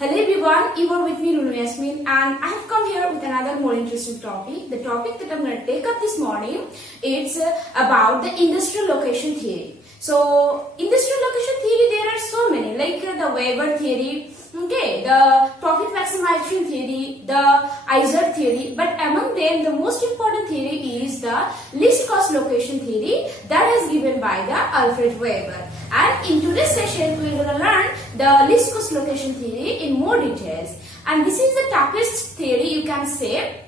Hello everyone, you are with me Lulu Yasmin and I have come here with another more interesting topic. The topic that I'm going to take up this morning, it's about the industrial location theory. So, industrial location theory, there are so many like the Weber theory, okay, the profit maximization theory, the Isotope theory, but among them the most important theory is the least cost location theory that is given by the Alfred Weber. And in today's session, we are going to learn the least cost location theory in more details. And this is the toughest theory, you can say.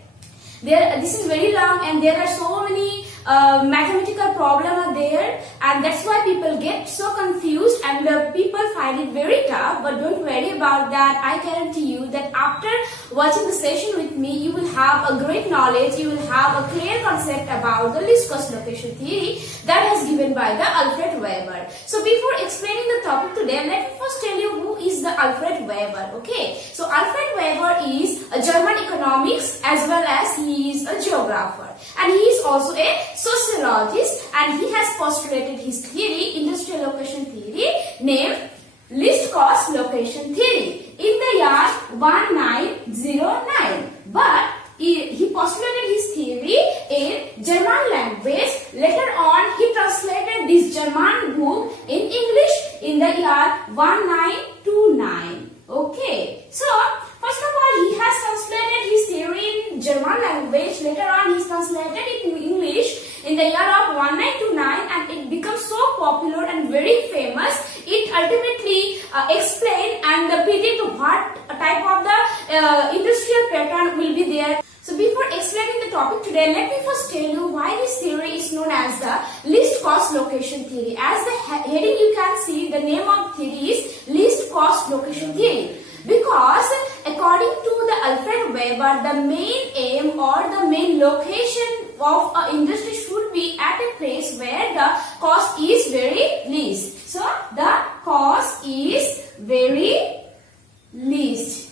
This is very long and there are so many mathematical problems are there, and that's why people get so confused and people find it very tough. But don't worry about that. I guarantee you that after watching the session with me, you will have a great knowledge, you will have a clear concept about the least cost location theory that is given by the Alfred Weber. So before explaining the topic today, let me first tell you who is the Alfred Weber. Okay, so Alfred Weber is a German economics as well as he is a geographer, and he is also a sociologist, and he has postulated his theory, industrial location theory, named least cost location theory in the year 1909. But he postulated his theory in German language. Later on, he translated this German book in English in the year 1929. Okay, so first of all, he has translated his theory in German language. Later on, he translated it in English in the year of 1929, and it becomes so popular and very famous. It ultimately explained and predict what type of the industrial pattern will be there. So before explaining the topic today, let me first tell you why this theory is known as the least cost location theory. As the heading you can see, the name of theory is least cost location theory. Because according to the Alfred Weber, the main aim or the main location of an industry should be at a place where the cost is very least. So the cost is very least.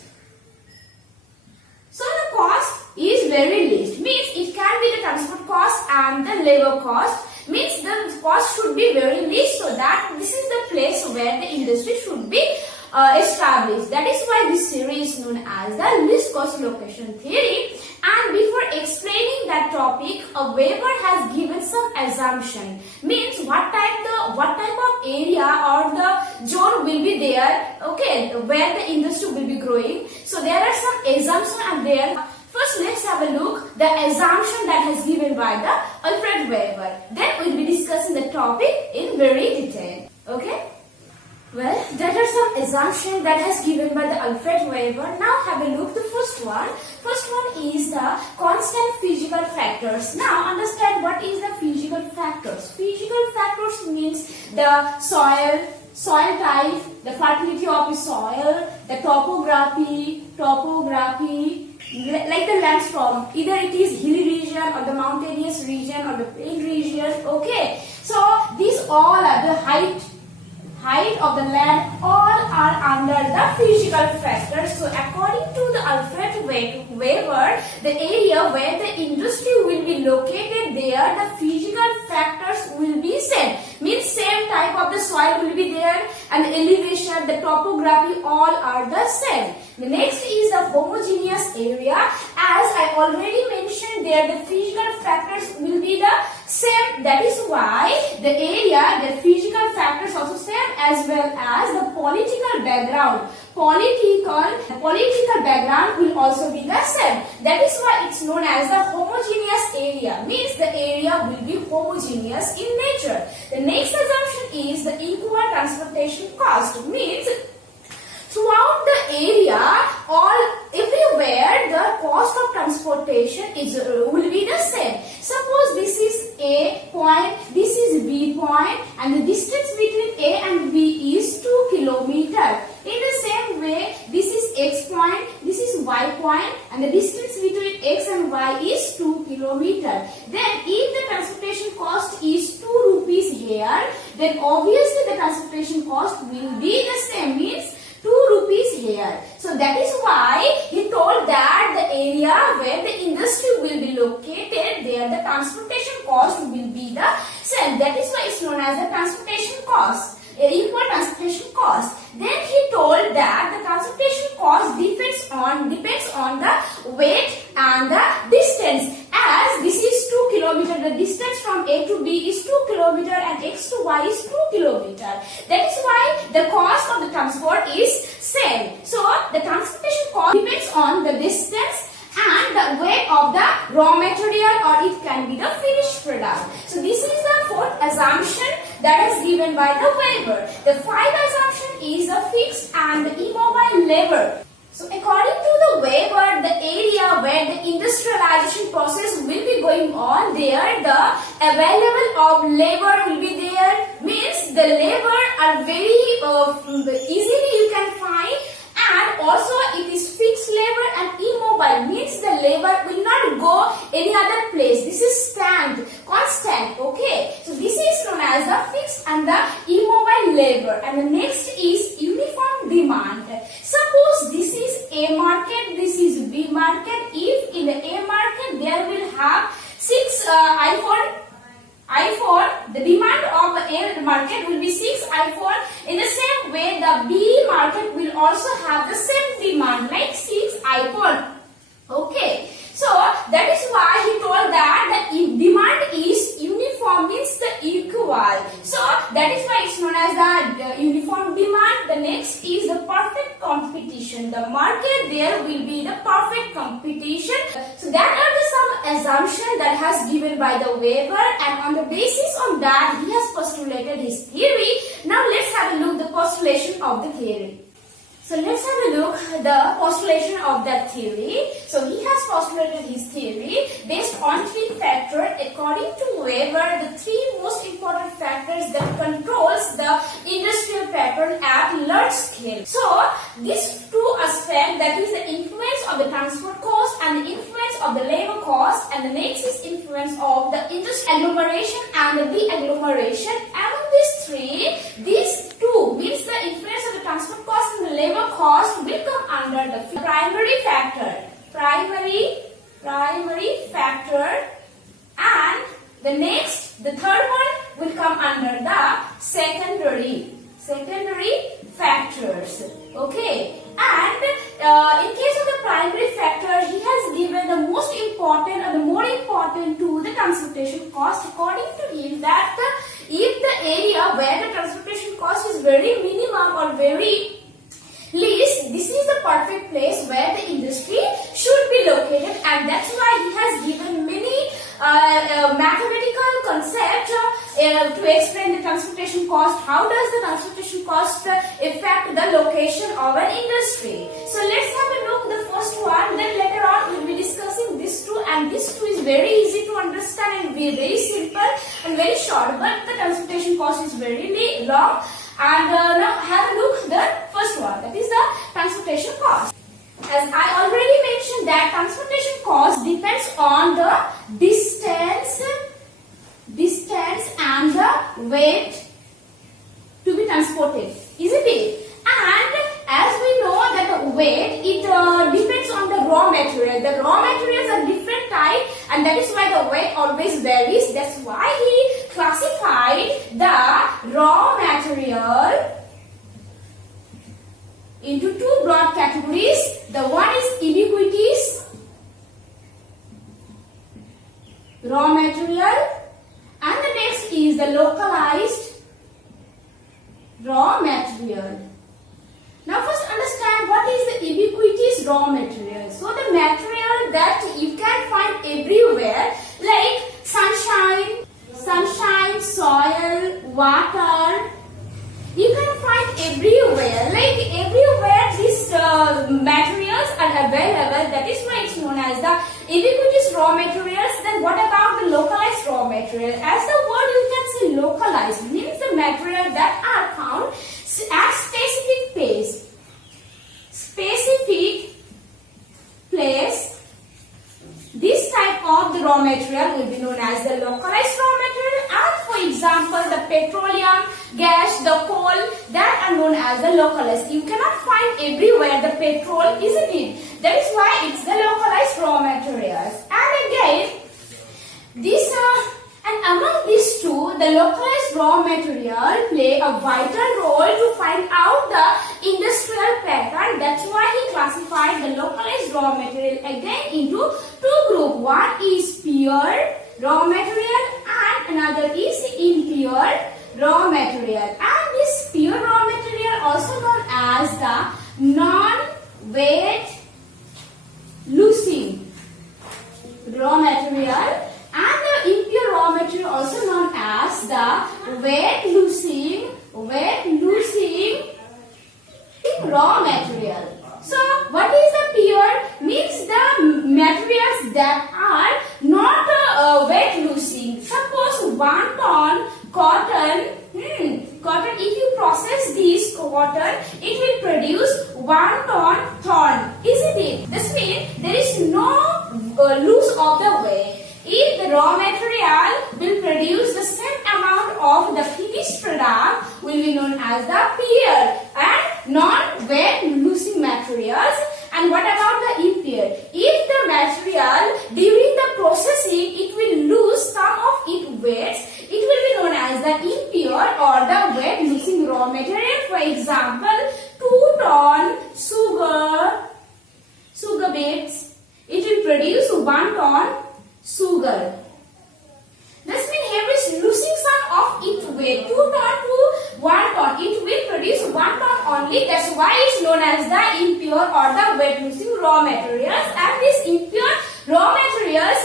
So the cost is very least means it can be the transport cost and the labor cost, means the cost should be very least, so that this is the place where the industry should be established. That is why this theory is known as the least cost location theory. And before explaining that topic, Weber has given some assumption, means what type of area or the zone will be there, okay, where the industry will be growing. So there are some assumptions and there. First, let's have a look the assumption that has given by the Alfred Weber. Then we'll be discussing the topic in very detail. Okay. Well, there are some assumptions that has given by the Alfred Weber. Now have a look the first one. First one is the constant physical factors. Now understand what is the physical factors. Physical factors means the soil type, the fertility of the soil, the topography, like the landscape, either it is hilly region or the mountainous region or the plain region. Okay, so these all are the height of the land, all are under the physical factors. So according to the Alfred Weber, the area where the industry will be located, there the physical factors will be same, means same type of the soil will be there, and the elevation, the topography, all are the same. The next is the homogeneous area. As I already mentioned there, the physical factors will be the same. That is why the area, the physical factors also same, as well as the political background. Political background will also be the same. That is why it's known as the homogeneous area, means the area will be homogeneous in nature. The next assumption is the equal transportation cost, means throughout the area, everywhere the cost of transportation will be the same. Suppose this is A point, this is B point, and the distance between A and B is 2 kilometers. In the same way, this is X point, this is Y point, and the distance between X and Y is 2 kilometers. Then if the transportation cost is 2 rupees here, then obviously the transportation cost will be the same, means 2 rupees here. So that is why he told that the area where the industry will be located, there the transportation cost will be the same. That is why it's known as the transportation cost, equal transportation cost. Then he told that the transportation cost depends on the weight and the distance. As this is 2 kilometer, the distance from A to B is 2 kilometer and X to Y is 2 kilometer. That is why the cost of the transport is same. So the transportation cost depends on the distance and the weight of the raw material, or it can be the finished product. So this is the fourth assumption that is given by the Weber. The fifth assumption is the fixed and the immobile labor. So according to the Weber, the area where the industrialization process will be going on, there the available of labor will be there. Means the labor are very easily you can find, and also it is fixed labor and immobile, means the labor will not go any other place. This is constant. Okay, so this is known as the fixed and the immobile labor. And the next is uniform demand. Suppose this is A market, this is B market. If in the A market there will have 6 iPhone, the demand of A market will be 6 iPhone. In the same way, the B market will also have the same demand, like 6 iPhone. Okay, so that is why he told that the demand is uniform, means the equal. So that is why it's known as the uniform demand. The next is the perfect competition. The market there will be the perfect competition. So that are the some assumption that has given by the Weber, and on the basis of that he has postulated his theory. Now let's have a look the postulation of the theory. So let's have a look the postulation of that theory. So he has postulated his theory based on 3 factors. According to Weber, the 3 most important factors that controls the industrial pattern at large scale. So these 2 aspects, that is the influence of the transport cost and the influence of the labor cost, and the next is influence of the industrial agglomeration and the de-agglomeration. Among these 3, these 2 means the influence of the transport cost and the labor cost will come under the primary factor. Primary factor, and the next, the third one will come under the secondary factors. Okay, and in case of the primary factor, he has given the most important or the more important to the transportation cost. According to him, that if the area where the transportation cost is very minimum or very least, this is the perfect place where the industry should be located, and that's why he has given many mathematical concepts to explain the transportation cost. How does the transportation cost affect the location of an industry? So let's have a look the first one, then later on we'll be discussing this 2, and this 2 is very easy to understand and very simple and very short, but the transportation cost is very long. And now have a look the first one, that is the transportation cost. As I already mentioned that transportation cost depends on the distance and the weight to be transported, isn't it? And as we know that the weight, it depends on the raw material. The raw materials are different type, and that is why the weight always varies. That's why he classified the raw material into 2 broad categories. The one is ubiquitous raw material, and the next is the localized raw material. Now first understand what is the ubiquitous raw material. So the material that you can find everywhere, like sunshine, soil, water, you can find everywhere. Like everywhere these materials are available. That is why it's known as the ubiquitous raw materials. Then what about the localized raw material? As the word you can say localized means the material that are found at specific place. This type of the raw material will be known as the localized raw material. And for example, the petroleum, gas, the coal, that are known as the localized. You cannot find everywhere the petrol, isn't it? That is why it's the localized raw materials. And again, and among these 2, the localized raw material play a vital role to find out the industrial pattern. That's why he classified classified the localized raw material again into two groups. One is pure raw material and another is impure raw material. And this pure raw material, also known as the non-weight losing raw material, and the impure raw material, also known as the weight losing raw material. So what is the pure? Means the materials that are not weight losing. Suppose 1 ton cotton, if you process this cotton, it will produce 1 ton, isn't it? This means there is no loss of the weight. If the raw material will produce the same amount of the finished product, will be known as the pure and non-weight losing materials. And what about the impure? If the material during the processing it will lose some of its weights, it will be known as the impure or the weight losing raw material. For example, 2 ton sugar beets, it will produce 1 ton sugar. This means here is losing some of its weight, 2 ton to 1 ton. It will produce 1 ton only. That's why it's known as the impure or the weight losing raw materials. And these impure raw materials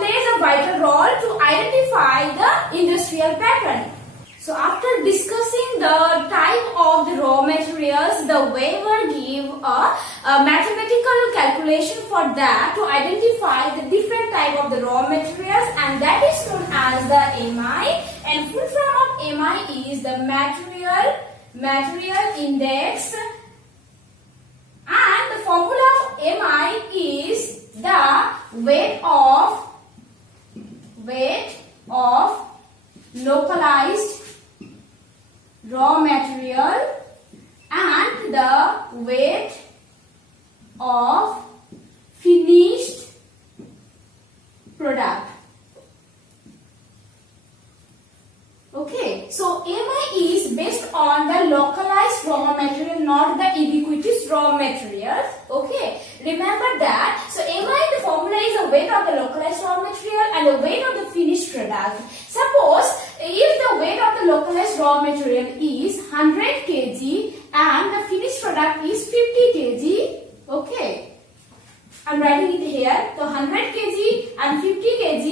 plays a vital role to identify the industrial pattern. So after discussing the type of the raw materials, the Weber give a mathematical calculation for that to identify the different type of the raw materials, and that is known as the MI. And full form of MI is the material index, and the formula of MI is the weight of localized raw material and the weight of finished product. Okay, so MI is based on the localized raw material, not the ubiquitous raw materials. Okay, remember that. So MI, the formula is the weight of the localized raw material and the weight of the finished product. Suppose if the weight of the localized raw material is 100 kg and the finished product is 50 kg. Okay, I'm writing it here. So 100 kg and 50 kg.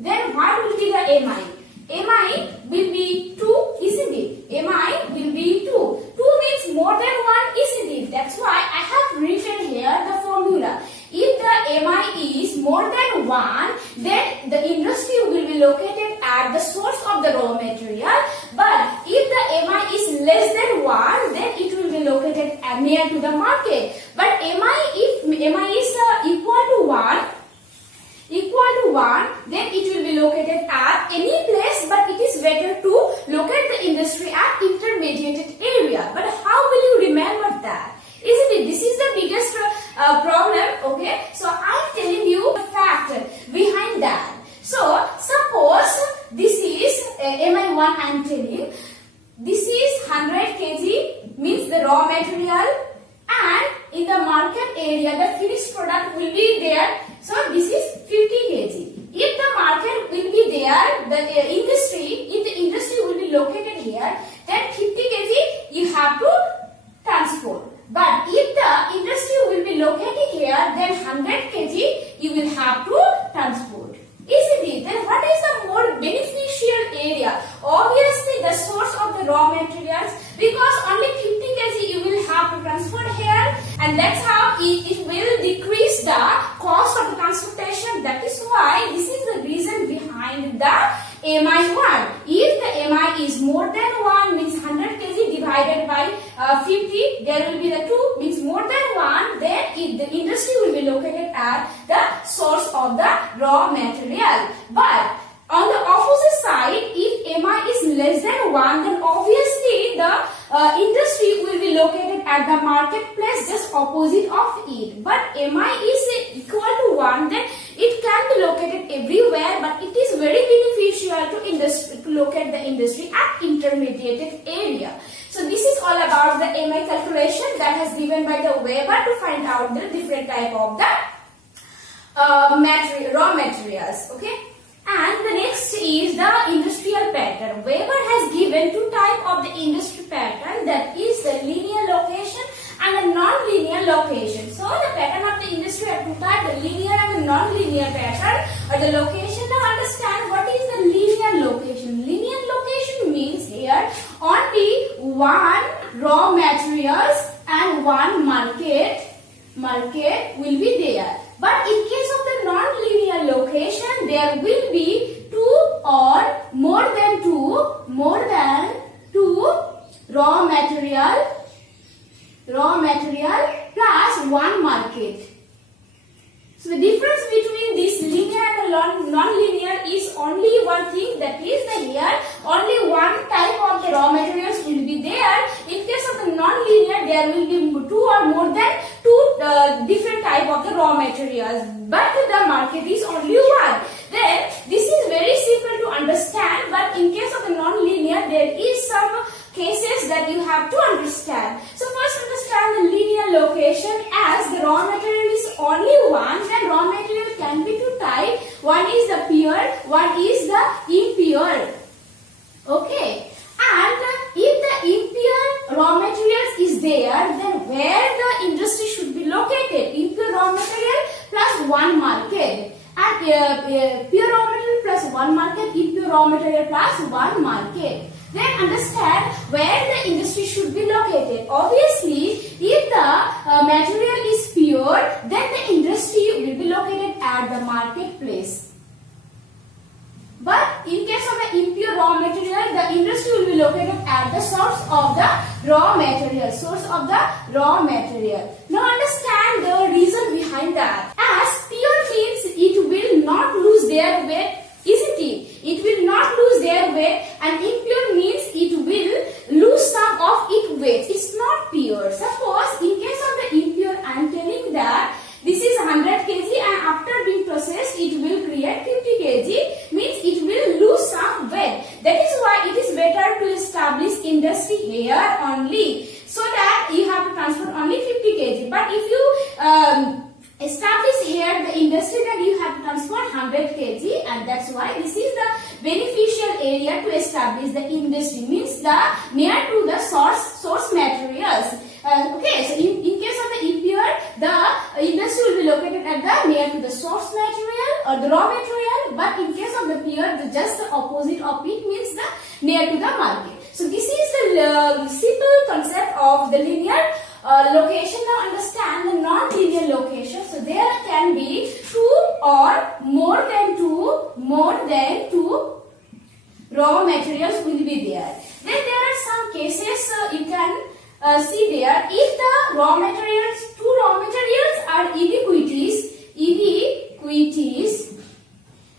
Then what will be the MI? MI will be 2, isn't it? MI will be 2. 2 means more than 1, isn't it? That's why I have written here the formula. If the MI is more than 1, then the industry will be located at the source of the raw material. But if the MI is less than 1, then it will be located near to the market. But if MI is equal to 1, then it will be located at any place, but it is better to locate the industry at intermediate area. But how will you remember that? Isn't it? This is the biggest problem. Okay, so I'm telling you the fact behind that. So suppose this is MI1. I'm telling this is 100 kg means the raw material, and in the market area the finished product will be there. So this is 50 kg. If the market will be there, if the industry will be located here, then 50 kg you have to transport. But if the industry will be located here, then 100 kg you will have to transport. Isn't it? Then what is the more beneficial area? Obviously the source of the raw materials, because only 50 kg you will have to transport here, and that's how it will decrease the cost of the transportation. That is why this is the reason behind the MI1. If the MI is more than 1 means 100 kg divided by 50, there will be the 2 means more than 1, then the industry will be located at the source of the raw material. But on the opposite side, if MI is less than 1, then obviously the industry will be located at the marketplace just opposite of it. But MI is equal to 1, then it can be located everywhere, but it is very beneficial to locate the industry at intermediate area. So So this is all about the MI calculation that has given by the Weber to find out the different type of the raw materials. Okay. And the next is the industrial pattern. Weber has given two type of the industry pattern, that is the linear location and a non-linear location. So the pattern of the industry are two types, the linear and the non-linear pattern or the location. Now understand what is the linear location. Linear location means here only one raw materials and one market will be there. But in case of the non-linear location, there will be two or more than two raw material plus one market. So the difference between this linear and non-linear is only one thing, that is the here only one type of the raw materials will be there. In case of the non-linear, there will be two or more than two different type of the raw materials, but the market is only one. Then this is very simple to understand, but in case of the non-linear, there is some cases that you have to understand. So first understand the linear location. As the raw material is only one, then raw material can be two types. One is the pure, one is the impure. Okay. And if the impure raw materials is there, then where the industry should be located? Impure raw material plus one market. And pure raw material plus one market, impure raw material plus one market. Then understand where the industry should be located. Obviously, if the material is pure, then the industry will be located at the marketplace. But in case of the impure raw material, the industry will be located at the source of the raw material. Now understand the reason behind that. As pure means it will not lose their weight, isn't it? It will not lose their weight, and impure means it will lose some of its weight. It's not pure. Suppose in case of the impure, I am telling that this is 100 kg and after being processed it will create 50 kg, means it will lose some weight. That is why it is better to establish industry here only, so that you have to transfer only 50 kg. But if you establish here the industry, then you have to transfer 100 kg, and that's why this is the beneficial area to establish the industry, means the near to the source materials. Okay, so in case of the impure, the industry will be located at the near to the source material or the raw material, but in case of the pure, just the opposite of it, means the near to the market. So this is the simple concept of the linear location. Now understand the non-linear location. So there can be two or more than two raw materials will be there. Then there are some cases you can see there. If the two raw materials are ubiquitous,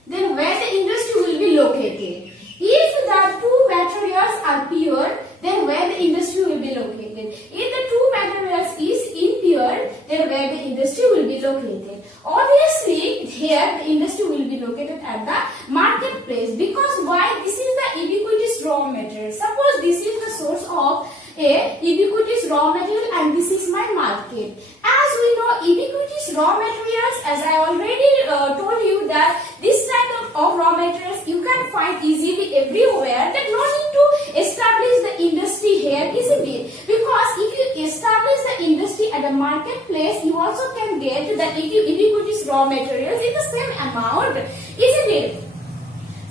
then where the industry will be located. If the two materials are pure, then where the industry will be located. If the two materials is impure, then where the industry will be located. Obviously, here the industry will be located at the marketplace, because why? This is the ubiquitous raw material. Suppose this is the source of a ubiquitous raw material and this is my market. As we know, ubiquitous raw materials, as I already told you that this type of raw materials you can find easily everywhere. Then no need to establish the industry here, isn't it? Because if you establish the industry at the marketplace, you also can get the ubiquitous raw materials in the same amount, isn't it?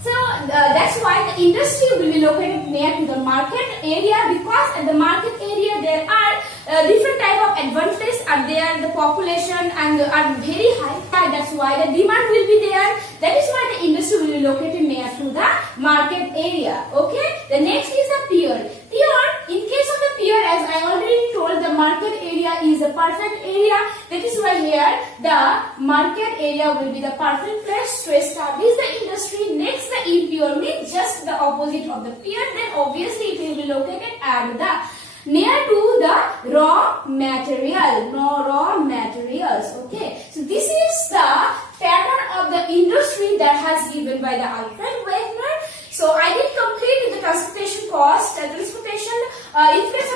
So that's why the industry will be located near to the market area, because at the market area there are different type of advantages are there. The population and are very high. That's why the demand will be there. That is why the industry will be located near to the market area. Okay. The next is the pure. Pure. In case of the pure, as I already told, the market area is a perfect area. That is why here the market area will be the perfect place to establish the industry. Next, the impure means just the opposite of the pure. Then obviously it will be located at the near to the raw material. No raw materials. Okay. So this is the pattern of the industry that has given by the Alfred Weber. So I did complete the transportation cost, transportation interest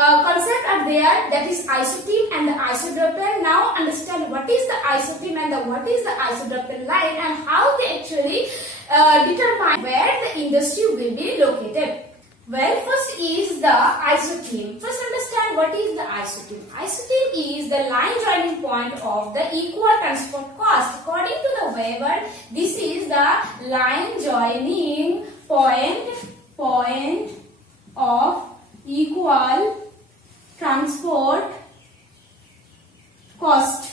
concepts are there, that is isotope and the isodropin. Now understand what is the isotope and what is the isodropin line and how they actually determine where the industry will be located. Well, first is the isotope. First understand what is the isotope. Isotope is the line joining point of the equal transport cost. According to the Weber, this is the line joining point of equal transport cost.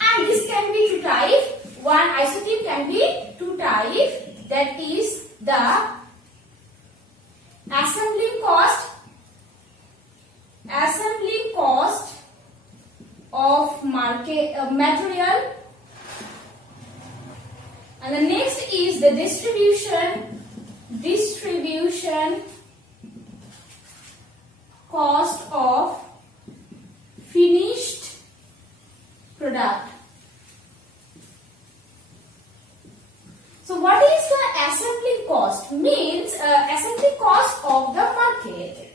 And this can be two types. One isotope can be two types. That is the assembling cost of material, and the next is the distribution cost of finished product. So what is the assembling cost? Means assembling cost of the market.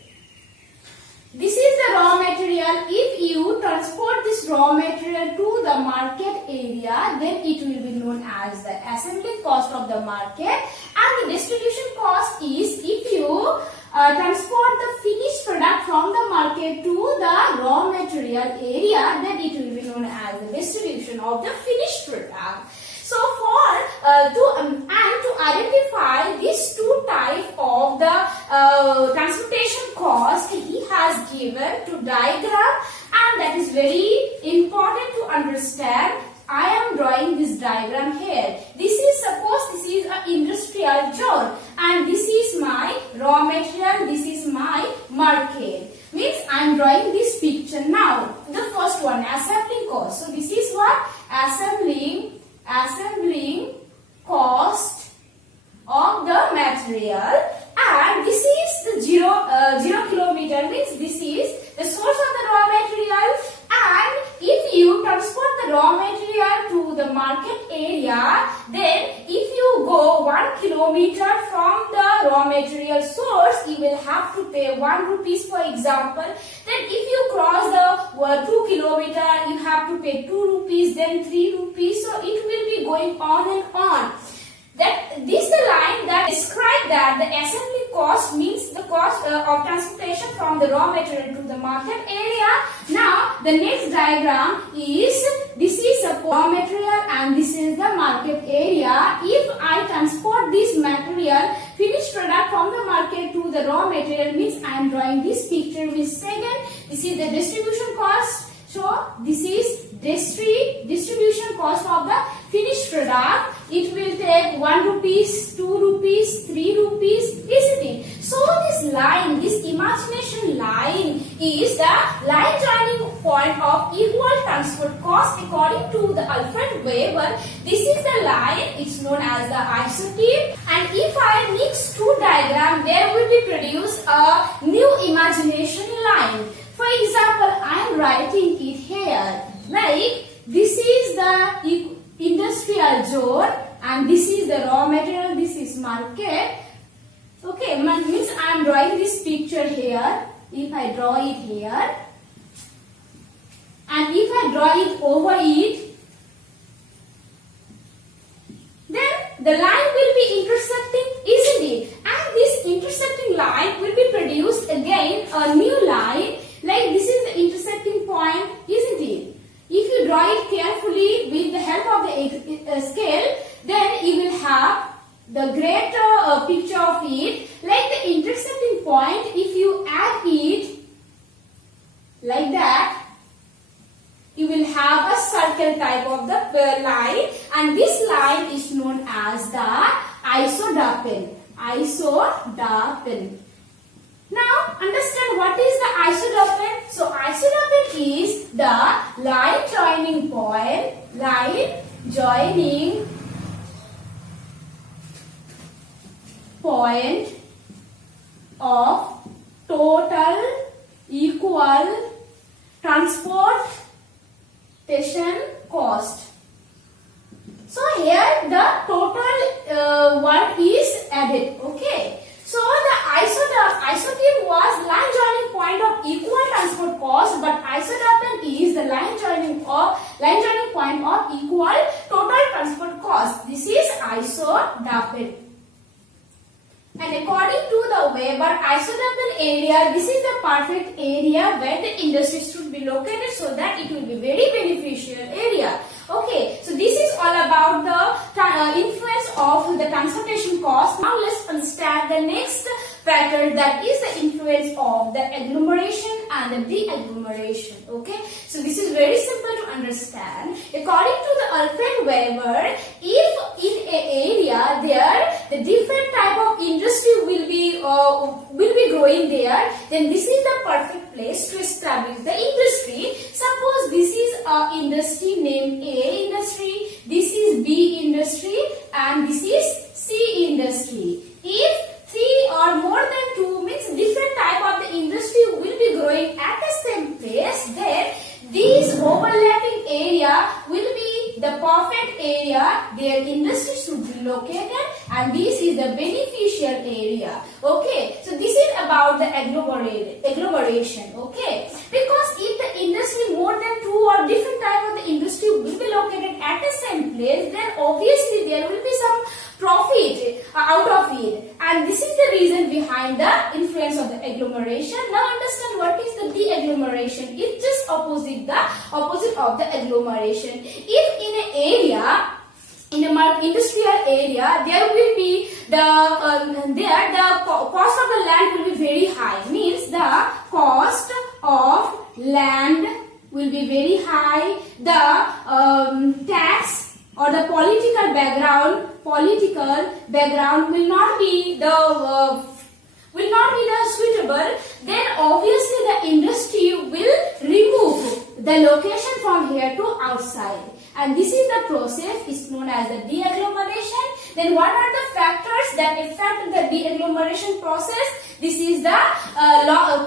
This is the raw material. If you transport this raw material to the market area, then it will be known as the assembling cost of the market. And the distribution cost is if you transport the finished product from the market to the raw material area, then it will be known as the distribution of the finished product. So to identify these two types of the transportation cost, he has given two diagram, and that is very important to understand. I am drawing this diagram here. This is, suppose this is an industrial zone and this is my raw material, this is my market. Means I am drawing this picture now. The first one, assembling cost. So this is what? Assembling cost of the material, and this is the 0 kilometer, means this is the source of the raw material. And if you transport the raw material to the market area, then if you go 1 kilometer from the raw material source, you will have to pay 1 rupees, for example. Then if you cross the 2 kilometer, you have to pay 2 rupees, then 3 rupees. So it will be going on and on. This is the line that describes that the assembly cost means the cost of transportation from the raw material to the market area. Now the next diagram is, this is a raw material and this is the market area. If I transport this material, finished product from the market to the raw material, means I am drawing this picture with second. This is the distribution cost. So this is distribution cost of the finished product. It will take 1 rupees, 2 rupees, 3 rupees, isn't it? So this line, this imagination line is the line joining point of equal transport cost according to the Alfred Weber. This is the line, it's known as the isotope. And if I mix two diagrams, there will be produced a new imagination line. For example, I am writing it here. Like this is the industrial zone and this is the raw material, this is market. Okay, means I am drawing this picture here. If I draw it here and if I draw it over it, then the line will be intersecting, isn't it? And this intersecting line will be produced again a new line. Like this is the intersecting point, isn't it? If you draw it carefully with the help of the scale, then you will have the greater picture of it. Like the intersecting point, if you add it like that, you will have a circle type of the line, and this line is known as the isodropin. Now understand what is the isodropin. So isodropin is the line joining point of total equal transportation cost. So here the total one is added. Okay. So the isotope was line joining area, this is the perfect area where the industry should be located so that it will be very beneficial area. Okay, so this is all about the influence of the transportation cost. Now let's understand the next factor, that is the influence of the agglomeration and the de-agglomeration. Okay, so this is very simple to understand. According to the Alfred Weber, if in an area there the different type of industry will be growing there, then this is the perfect place to establish the industry. Suppose this is a industry named A industry, this is B industry, and this is C industry. If 3 or more than 2 means different type of the industry will be growing at the same place, then this overlapping area will be the perfect area their industry should be located, and this is the beneficial area. Okay, so this is about the agglomeration. Okay, because if the industry more than 2 or different type of the industry will be located at the same place, then obviously there will be some profit out of it, and this is the reason behind the influence of the agglomeration. Now understand what is the de-agglomeration. It's just opposite of the agglomeration. If in an area, in a industrial area, there will be the cost of the land will be very high. Means the cost of land will be very high. The tax or the political background will not be the suitable. Then obviously the industry will remove the location from here to outside, and this is the process is known as the de-agglomeration. Then what are the factors that affect the de-agglomeration process? This is the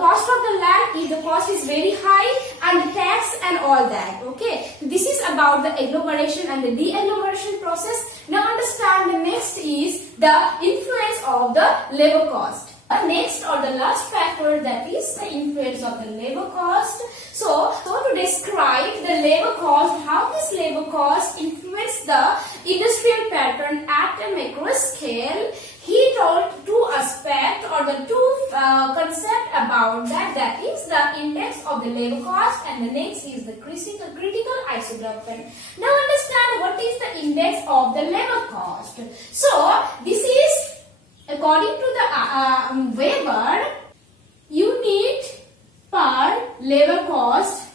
cost of the land, if the cost is very high, and the tax and all that. Okay, this is about the agglomeration and the de-agglomeration process. Now understand the next is the influence of the labor cost. Next or the last factor, that is the influence of the labor cost. So to describe the labor cost, how this labor cost influence the industrial pattern at a macro scale, he told 2 aspects or the 2 concept about that. That is the index of the labor cost, and the next is the critical isotope. Now understand what is the index of the labor cost. So this is according to the Weber, unit per labor cost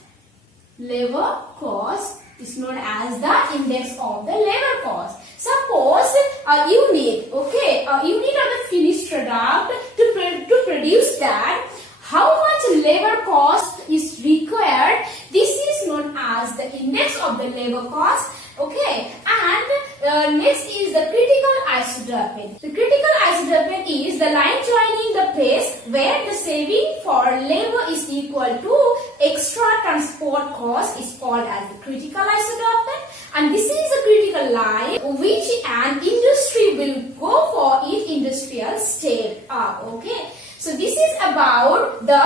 is known as the index of the labor cost. Suppose a unit, okay, a unit of the finished product, to produce that, how much labor cost is required, this is known as the index of the labor cost. Okay, and next is the critical isotope. The critical isotope is the line joining the place where the saving for labor is equal to extra transport cost is called as the critical isotope, and this is a critical line which an industry will go for its industrial state up. Okay, so this is about the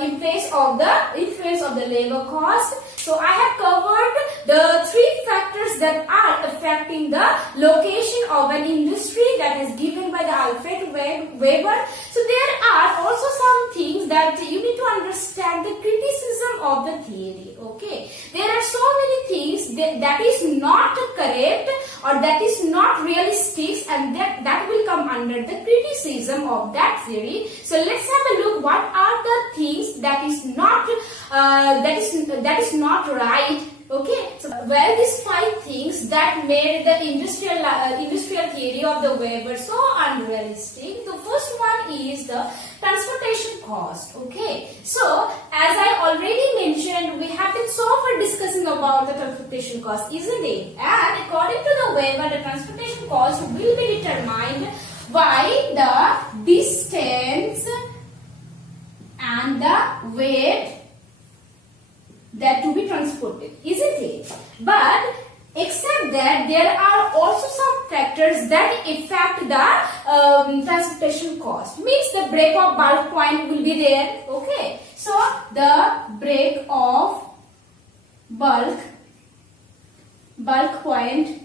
influence of the labor cost. So I have covered the 3 factors that are affecting the location of an industry that is given by the Alfred Weber. So there are also some things that you need to understand the criticism of the theory. Okay, there are so many things that is not correct or that is not realistic, and that will come under the criticism of that theory. So let's have a look. What are the things that is not right? Okay, so well, these 5 things that made the industrial theory of the Weber so unrealistic. The first one is the transportation cost. Okay, so as I already mentioned, we have been so far discussing about the transportation cost, isn't it? And according to the Weber, the transportation cost will be determined by the distance and the weight that to be transported, isn't it? But except that, there are also some factors that affect the transportation cost. Means the break of bulk point will be there. Okay, so the break of bulk point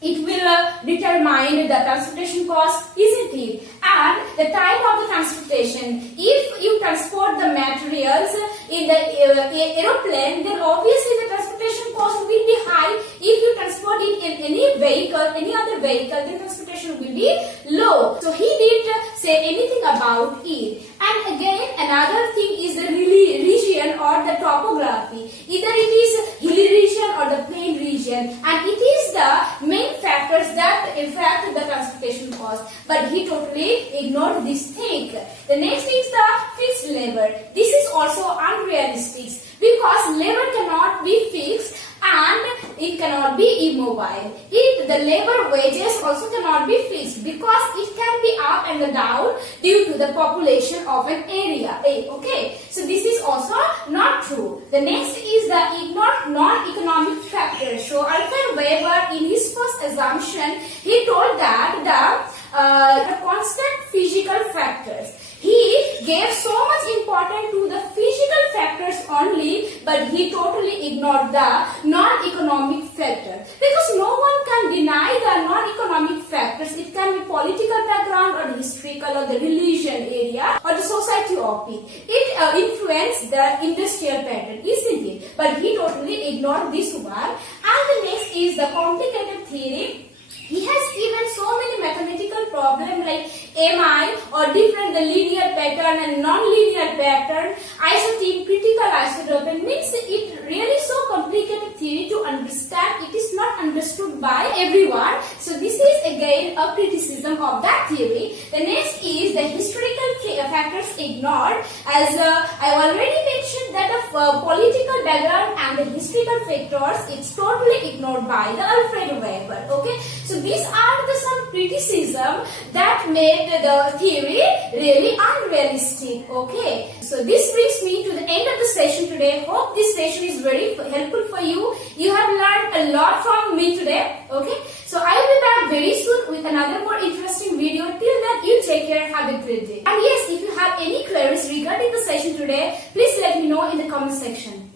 it will determine the transportation cost, isn't it? And the type of the transportation. If you transport the materials in the aeroplane, then obviously the transportation cost will be high. If you transport it in any vehicle, any other vehicle, then transportation will be low. So he didn't say anything about it. And again, another thing is the region or the topography. Either it is hilly region or the plain region, and it is the main factors that affect the transportation cost. But he totally ignored this thing. The next is the fixed labor. This is also unrealistic because labor cannot be fixed and it cannot be immobile. The labor wages also cannot be fixed because it can be up and down due to the population of an area. Okay, so this is also not true. The next is the non-economic factors. So Alfred Weber, in his first assumption, he told that the constant physical factors. He gave so much importance to the physical factors only, but he totally ignored the non-economic factor. Because no one can deny the non-economic factors. It can be political background or historical or the religion area or the society of it. It influenced the industrial pattern, isn't it? But he totally ignored this one. And the next is the complicated theory. He has given so many mathematical problems like MI or different the linear pattern and non-linear pattern, isotope, critical isotope, and makes it really so complicated theory to understand. It is not understood by everyone. So this is again a criticism of that theory. The next is the historical factors ignored. As I already mentioned that the political background and the historical factors, it's totally ignored by the Alfred Weber. Okay, so these are the some criticism that made the theory really unrealistic. Okay, so this brings me to the end of the session today. Hope this session is very helpful for you. You have learned a lot from me today. Okay, so I will be back very soon with another more interesting video. Till then, you take care. Have a great day. And yes, if you have any queries regarding the session today, please let me know in the comment section.